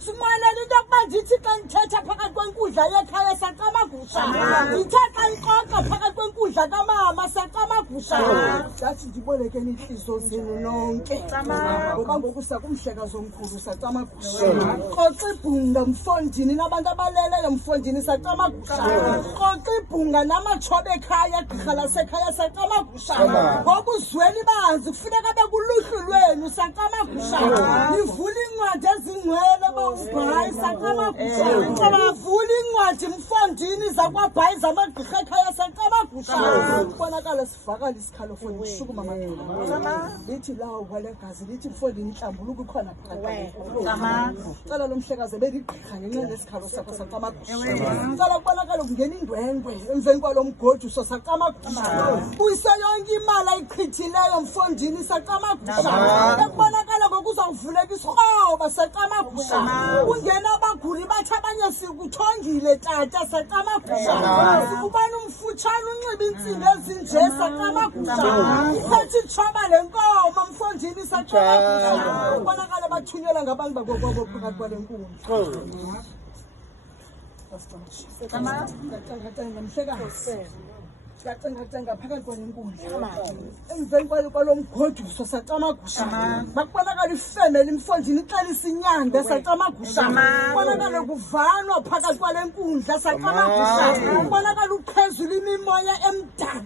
Sumanele into yokuba ndithi xa ndithetha phakathi kwenkundla yekhaya sacamagusha ndithe xa ndixoxa phakathi kwenkundla kamama sacamagusha ndathi ndibolekeni iintliziyo zenu nonke ngoba ngoku sakumhlekazi omkhulu sacamagusha xoxa ibhunga mfondini nabantu abaleleyo mfondini sacamagusha xoxa ibhunga namatshobe ekhaya gqirha lasekhaya sacamagusha ngoku uzweni banzi kufuneka bekuluhlu lwenu sacamagusha nivule iincwadi ezingcwele Bhayi sacamagusha abavula incwadi mfondini zakwabhayi zamagqirha ekhaya sacamagusha kubonakala sivakala isikhalo foni ushukuma amagqirha lithi lawo kwalegazi lithi mfondini inhlambuluko ikhona cala lo mhlekazi beligqirha ngenxa lesikhalo sakho sacamagusha cala kubonakala kungena indwendwe emveni kwalo mgojuso sacamagusha buyise yonke imali ayichithileyo mfondini sacamagusha ekubonakala ngokuzawuvuleka isikroba sacamagusha ungena abaguli bathi abanye sikuthongile tata sacamagusha ubani umfutshane unxiba iintsimbi ezinje sacamagusha iphethe itshoba lenkomo mfondini sacamagusha ubonakala bathunyelwa ngabantu bakokwabo phakathi kwale nkundla Cacenga phakathi kwale nkundla emveni kwalo mgoduso sacamagusha bakubonakala ifemeli mfondini ixelisa inyanda sacamagusha kubonakala kuvanwa phakathi kwale nkundla sacamagusha kubonakala uqhezula imimoya emdaka